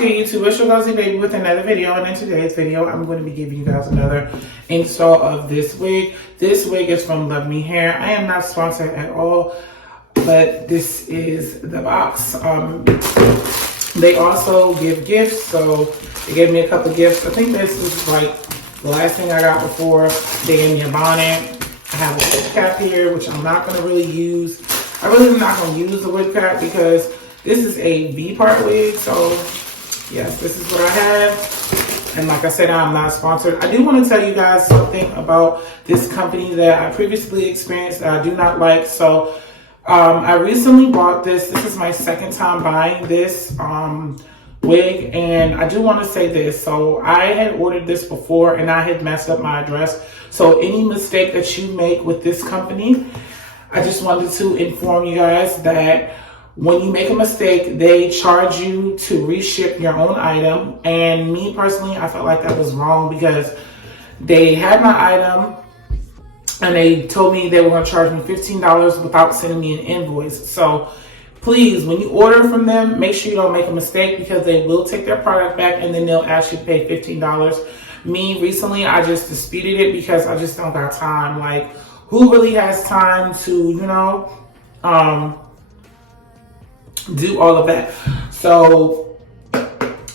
good, YouTube? It's your Rosy Baby with another video, and in today's video, I'm going to be giving you guys another install of this wig. This wig is from Love Me Hair. I am not sponsored at all, but this is the box. They also give gifts, so they gave me a couple gifts. I think this is like the last thing I got before. They gave me a bonnet. I have a wig cap here, which I'm not going to really use. I really am not going to use the wig cap because this is a V part wig. So yes, this is what I have. And like I said, I'm not sponsored. I do want to tell you guys something about this company that I previously experienced that I do not like. So I recently bought this. This is my second time buying this wig, and I do want to say this. So I had ordered this before and I had messed up my address. So any mistake that you make with this company, I just wanted to inform you guys that when you make a mistake, they charge you to reship your own item. And me personally, I felt like that was wrong because they had my item and they told me they were going to charge me $15 without sending me an invoice. So please, when you order from them, make sure you don't make a mistake because they will take their product back and then they'll ask you to pay $15. Me, recently, I just disputed it because I just don't got time. Like, who really has time to, you know, do all of that? So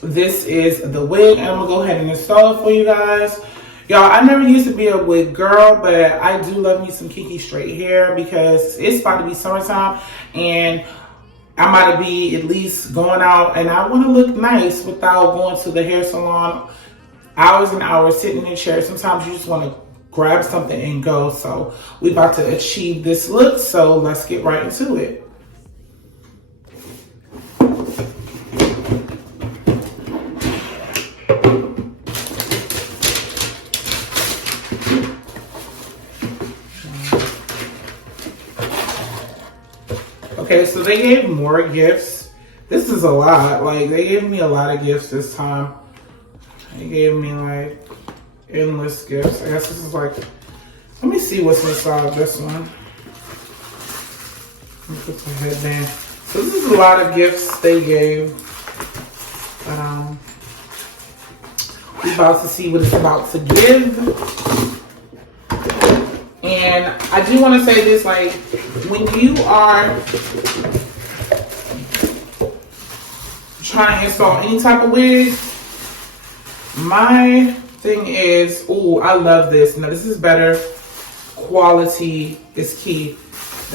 this is the wig, and I'm gonna go ahead and install it for you guys. Y'all, I never used to be a wig girl, but I do love me some kinky straight hair because it's about to be summertime and I'm about to be at least going out and I want to look nice without going to the hair salon hours and hours sitting in a chair. Sometimes you just want to grab something and go. So we're about to achieve this look, so let's get right into it. Okay, so they gave more gifts. This is a lot. Like, they gave me a lot of gifts this time. They gave me like endless gifts. I guess this is like, let me see what's inside of this one. Let me put the headband. So this is a lot of gifts they gave. We're about to see what it's about to give. And I do want to say this, like, when you are trying to install any type of wig, my thing is, oh, I love this. Now, this is better. Quality is key.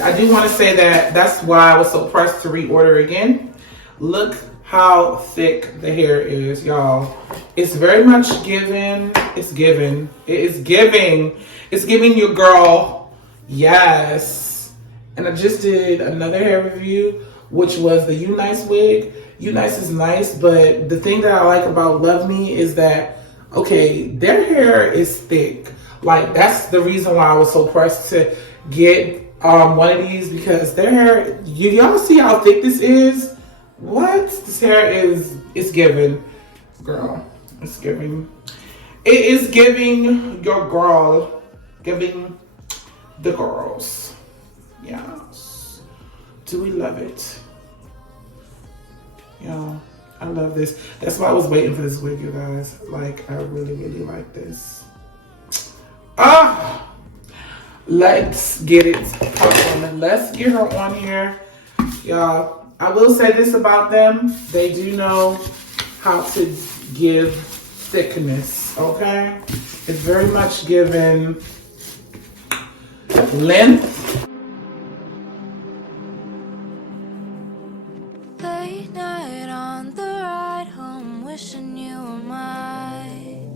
I do want to say that that's why I was so pressed to reorder again. Look how thick the hair is, y'all. It's very much given. It's given. It is giving. It's giving your girl. Yes. And I just did another hair review, which was the U Nice wig. U Nice is nice, but the thing that I like about Love Me is that, okay, their hair is thick. Like, that's the reason why I was so pressed to get one of these, because their hair, y'all see how thick this is? What? This hair is giving, girl. It's giving. It is giving your girl, giving the girls. Yes. Do we love it? Yo, I love this. That's why I was waiting for this wig, you guys. Like, I really, really like this. Ah! Let's get it on. Let's get her on here. Y'all, I will say this about them. They do know how to give thickness, okay? It's very much given length. Late night on the ride home, wishing you were mine.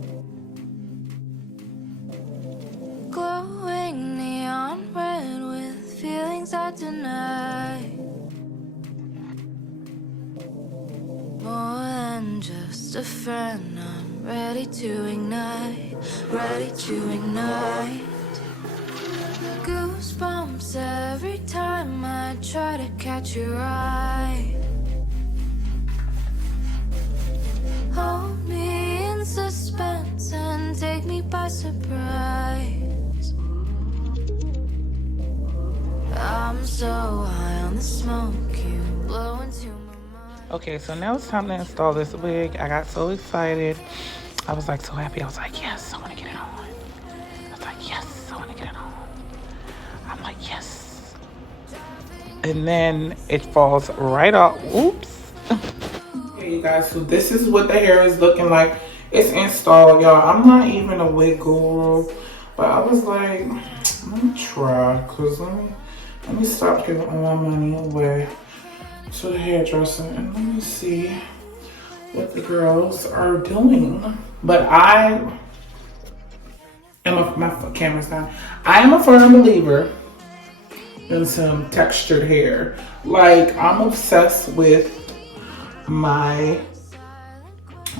Glowing neon red with feelings I deny. More than just a friend, I'm ready to ignite, ready to ignite. Goosebumps every time I try to catch your eye. Hold me in suspense and take me by surprise. I'm so high on the smoke you blow into my mind. Okay, so now it's time to install this wig. I got so excited. I was like so happy. I was like, yes, I want to get it on. I was like, yes, I want to get it on. I'm like, yes. And then it falls right off. Oops. Okay, you guys, so this is what the hair is looking like. It's installed, y'all. I'm not even a wig guru, but I was like, let me try, cause let me stop giving all my money away to the hairdresser and let me see what the girls are doing. But I am my camera's down. I am a firm believer in some textured hair. Like, I'm obsessed with my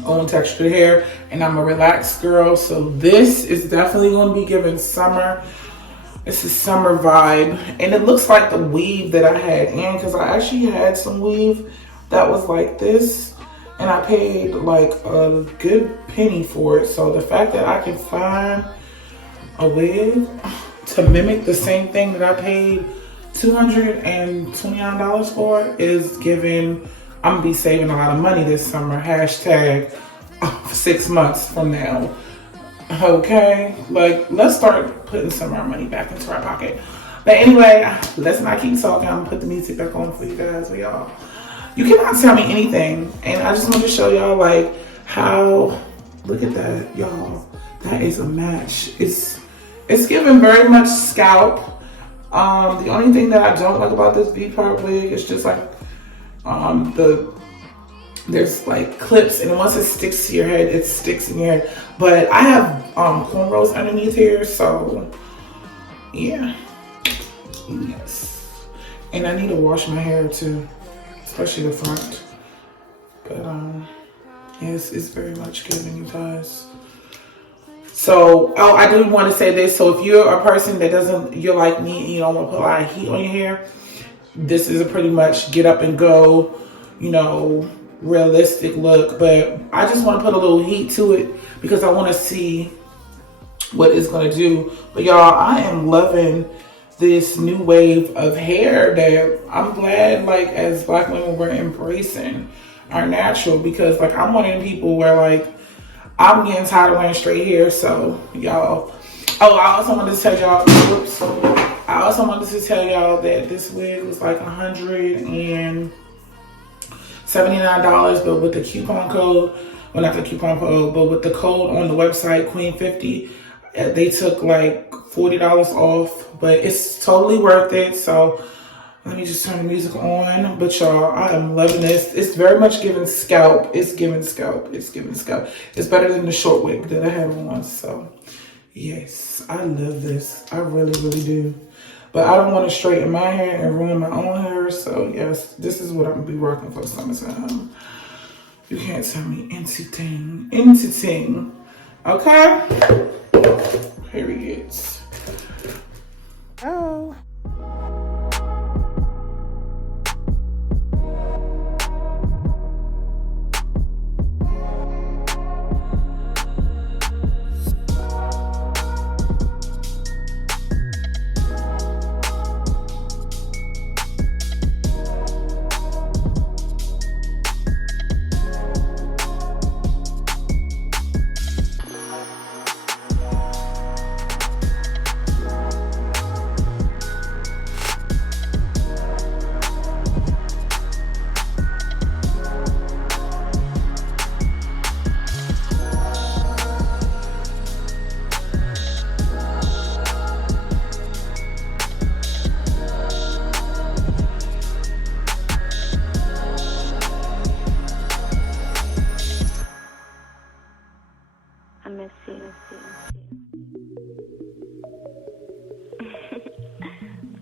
own textured hair, and I'm a relaxed girl, so this is definitely going to be giving summer. It's a summer vibe, and it looks like the weave that I had in, because I actually had some weave that was like this, and I paid like a good penny for it. So the fact that I can find a wig to mimic the same thing that I paid $229 for is giving. I'm gonna be saving a lot of money this summer. Hashtag 6 months from now. Okay, like, let's start putting some of our money back into our pocket. But anyway, let's not keep talking. I'm gonna put the music back on for you guys, for y'all. You cannot tell me anything, and I just want to show y'all like how. Look at that, y'all. That is a match. It's giving very much scalp. The only thing that I don't like about this V part wig is just like there's like clips, and once it sticks to your head, it sticks in your head. But I have cornrows underneath here, so yeah, yes. And I need to wash my hair too, especially the front. But yes, it's very much giving, you guys. So, oh, I do want to say this. So if you're a person that you're like me and you don't want to put a lot of heat on your hair, this is a pretty much get up and go, realistic look. But I just want to put a little heat to it because I want to see what it's going to do. But y'all, I am loving this new wave of hair that I'm glad, like, as Black women, we're embracing our natural, because like I'm one of the people where like I'm getting tired of wearing straight hair. So y'all, oh, I also wanted to tell y'all, that this wig was like $179, but with the coupon code, well, not the coupon code, but with the code on the website, Queen50, they took like $40 off, but it's totally worth it. So let me just turn the music on. But y'all, I am loving this. It's very much giving scalp. It's giving scalp. It's giving scalp. It's better than the short wig that I had on. So yes, I love this. I really, really do. But I don't want to straighten my hair and ruin my own hair. So yes, this is what I'm going to be rocking for the summertime. You can't tell me anything. Anything. Okay? Period. Oh.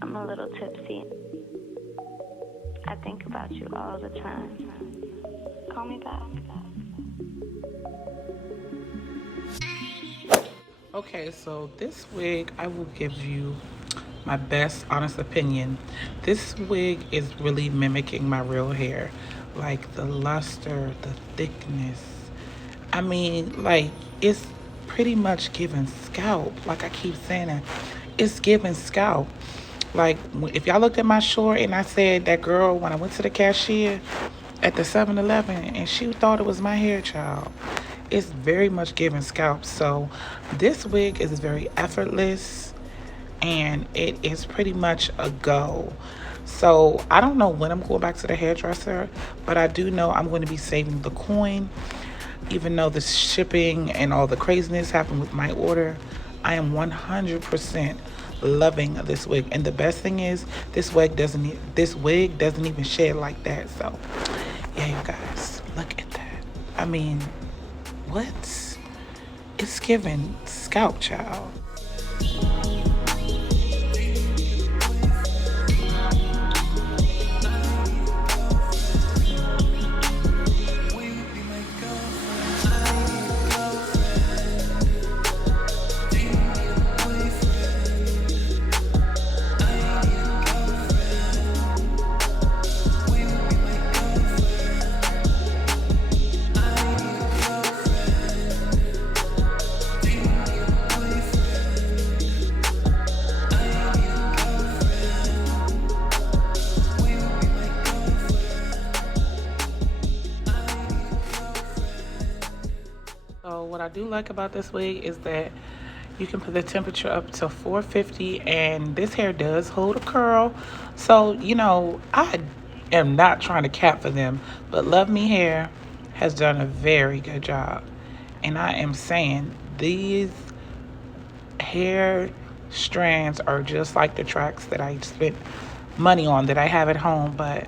I'm a little tipsy. I think about you all the time. Call me back. Okay, so this wig, I will give you my best honest opinion. This wig is really mimicking my real hair. Like the luster, the thickness. I mean, like, it's pretty much giving scalp. Like I keep saying that. It's giving scalp. Like, if y'all looked at my short and I said that girl when I went to the cashier, at the 7-Eleven, and she thought it was my hair, child. It's very much giving scalp. So this wig is very effortless, and it is pretty much a go. So I don't know when I'm going back to the hairdresser, but I do know I'm going to be saving the coin. Even though the shipping and all the craziness happened with my order, I am 100% loving this wig. And the best thing is, this wig doesn't even shed like that. So yeah, you guys, look at that. I mean, what? It's giving scalp, child. So what I do like about this wig is that you can put the temperature up to 450, and this hair does hold a curl. So, you know, I am not trying to cap for them, but Love Me Hair has done a very good job. And I am saying these hair strands are just like the tracks that I spent money on that I have at home. But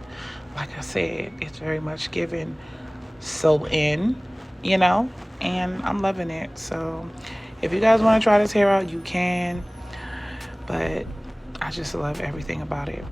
like I said, it's very much given so in, you know, and I'm loving it. So if you guys want to try this hair out, you can, but I just love everything about it.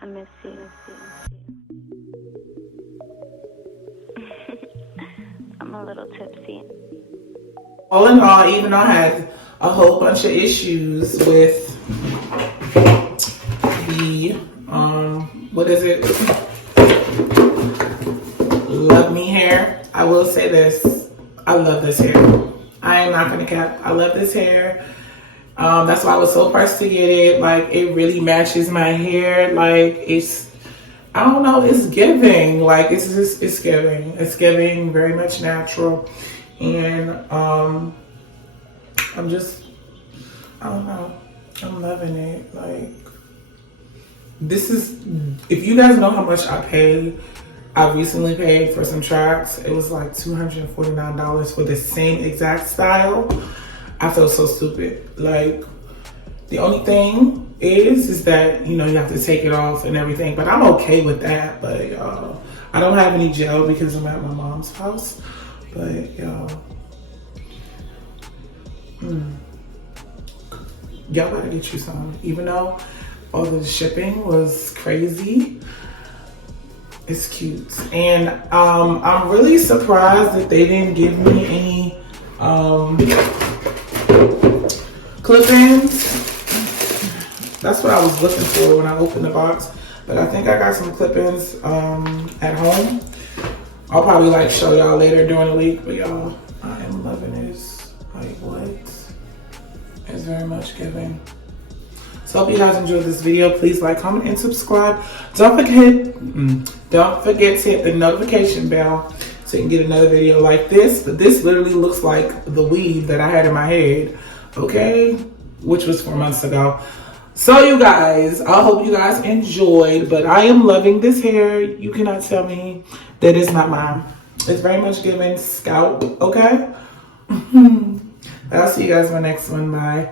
I miss you. I'm a little tipsy. All in all, even though I had a whole bunch of issues with the what is it, Love Me Hair, I will say this: I love this hair. I am not gonna cap. I love this hair. That's why I was so pressed to get it. Like, it really matches my hair. Like, it's, I don't know, it's giving. Like, it's giving. It's giving very much natural. And I'm just, I don't know, I'm loving it. Like, this is, if you guys know how much I recently paid for some tracks. It was like $249 for the same exact style. I feel so stupid. Like, the only thing is that, you know, you have to take it off and everything, but I'm okay with that. But I don't have any gel because I'm at my mom's house. But y'all gotta get you some. Even though all the shipping was crazy, it's cute. And I'm really surprised that they didn't give me any clip-ins. That's what I was looking for when I opened the box. But I think I got some clip-ins at home. I'll probably like show y'all later during the week. But y'all, I am loving this. Like, what? It's very much giving. So I hope you guys enjoyed this video. Please like, comment, and subscribe. Don't forget to hit the notification bell so you can get another video like this. But this literally looks like the weave that I had in my head, okay? Which was 4 months ago. So you guys, I hope you guys enjoyed, but I am loving this hair. You cannot tell me that it's not mine. It's very much giving scalp, okay? I'll see you guys in my next one. Bye.